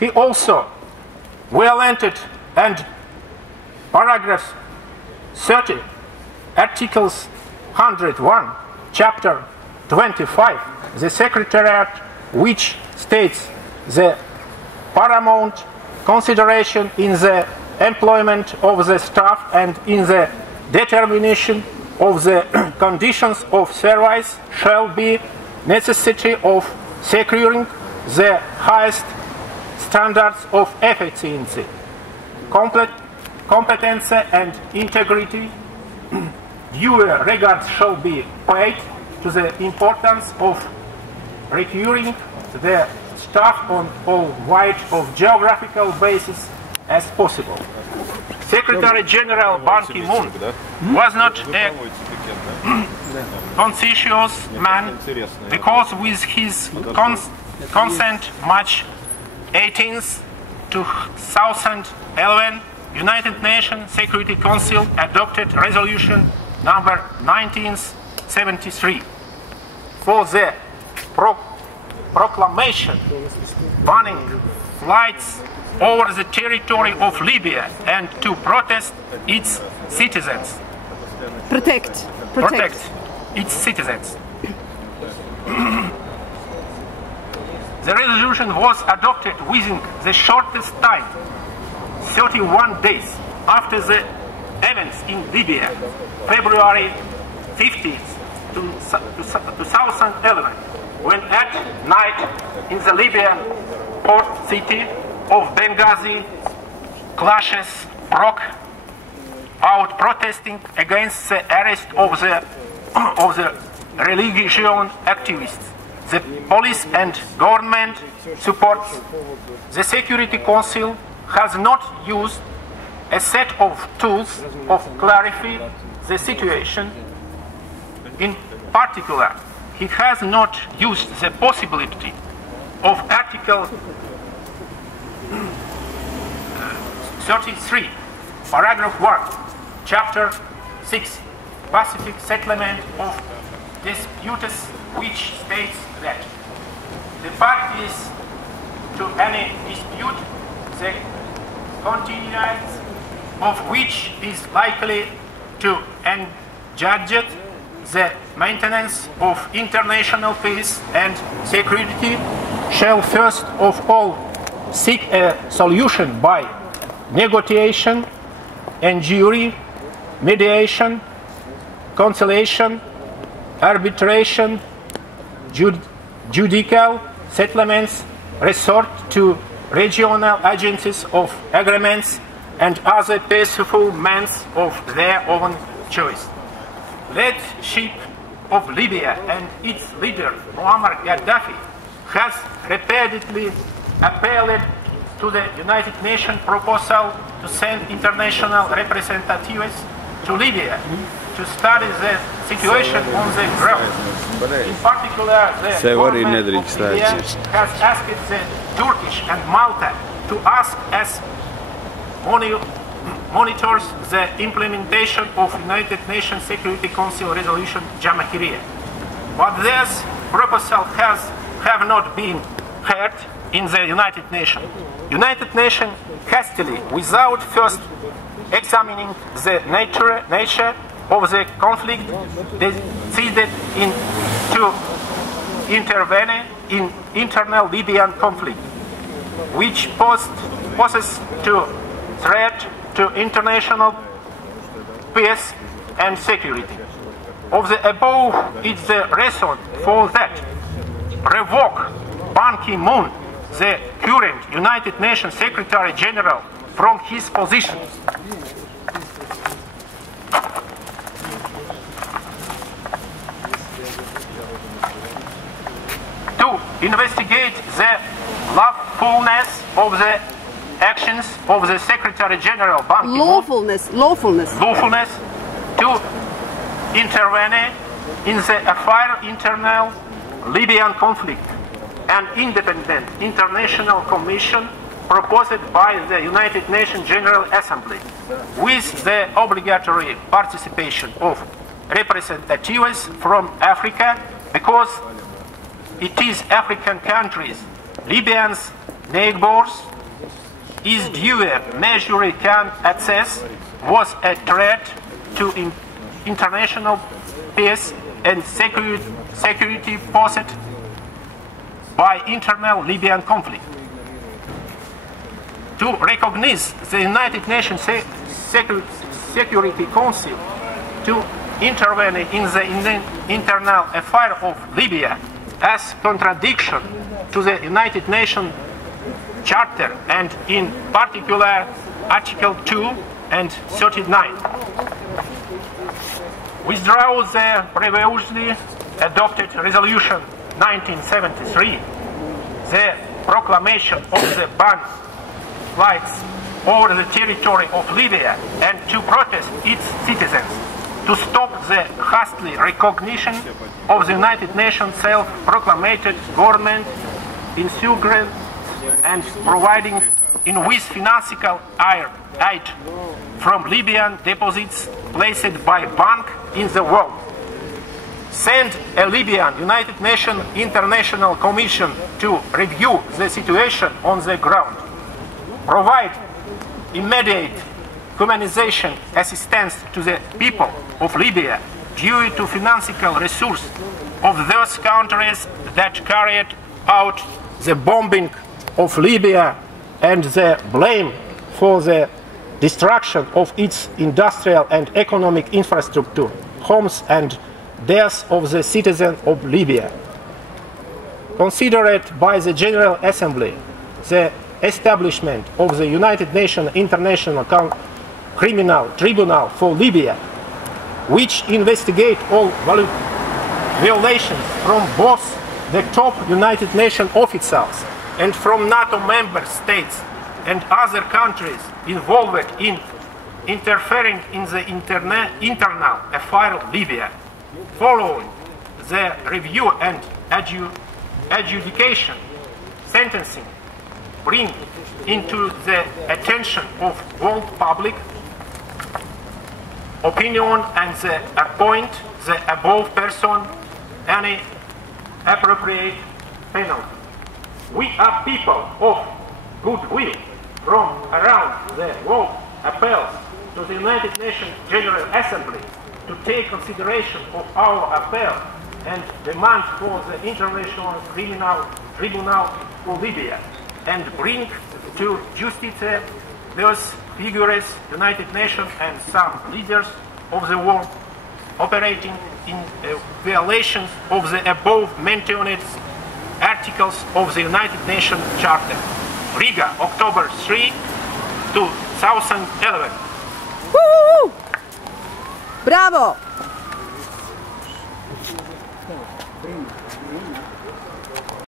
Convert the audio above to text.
He also violated and paragraph 30, Articles 101, Chapter 25, the Secretariat, which states the paramount consideration in the employment of the staff and in the determination of the conditions of service shall be necessity of securing the highest standards of efficiency, competence and integrity. Due regard shall be paid to the importance of recruiting the staff on all wide of geographical basis as possible. Secretary General Ban Ki-moon was not a conscientious man because with his consent March 18th, 2011, United Nations Security Council adopted resolution number 1973 for the proclamation banning flights over the territory of Libya and to protest its citizens. Protect its citizens. The resolution was adopted within the shortest time, 31 days after the events in Libya, February 15th, 2011, when at night in the Libyan port city of Benghazi, clashes broke out protesting against the arrest of the religious activists. The police and government supports. The Security Council has not used a set of tools of clarify the situation. In particular, he has not used the possibility of Article 33, Paragraph 1, Chapter 6, Pacific Settlement of Disputes, which states that the parties to any dispute, the continuance of which is likely to endanger the maintenance of international peace and security, shall first of all seek a solution by negotiation, injury, mediation, conciliation, arbitration, judicial settlements, resort to regional agencies of agreements, and other peaceful means of their own choice. Leadership of Libya and its leader, Muammar Gaddafi, has repeatedly appealed to the United Nations proposal to send international representatives to Libya to study the situation on the ground. In particular, the government of Libya has asked the Turkish and Malta to act as monitors the implementation of United Nations Security Council Resolution Jamahiriya. But this proposal have not been heard in the United Nations. United Nations hastily, without first examining the nature of the conflict, decided to intervene in internal Libyan conflict, which poses to threat to international peace and security. Of the above is the reason for that revoke Ban Ki-moon, the current United Nations Secretary General, from his position. To investigate the lawfulness of the actions of the Secretary General Ban Ki-moon. Lawfulness to intervene in the affair internal Libyan conflict. An independent international commission proposed by the United Nations General Assembly with the obligatory participation of representatives from Africa, because it is African countries, Libyans neighbors is due measure can access was a threat to international peace and security posed by internal Libyan conflict. To recognize the United Nations Security Council to intervene in the internal affair of Libya as contradiction to the United Nations Charter and in particular Article 2 and 39. Withdraw the previously adopted Resolution 1973, the proclamation of the ban flights over the territory of Libya and to protest its citizens, to stop the hastily recognition of the United Nations self-proclaimed government insurgent and providing in with financial aid from Libyan deposits placed by bank in the world. Send a Libyan United Nations International Commission to review the situation on the ground. Provide immediate humanitarian assistance to the people of Libya due to financial resources of those countries that carried out the bombing of Libya and the blame for the destruction of its industrial and economic infrastructure, homes and deaths of the citizens of Libya. Considered by the General Assembly the establishment of the United Nations International Criminal Tribunal for Libya, which investigate all violations from both the top United Nations officials and from NATO member states and other countries involved in interfering in the internal affair of Libya. Following the review and adjudication, sentencing bring into the attention of world public opinion and appoint the above person any appropriate penalty. We are people of goodwill from around the world appeal to the United Nations General Assembly to take consideration of our appeal and demand for the International Criminal Tribunal for Libya and bring to justice those figures, United Nations and some leaders of the world operating in violations of the above mentioned articles of the United Nations Charter. Riga, October 3, 2011. Woo! Bravo!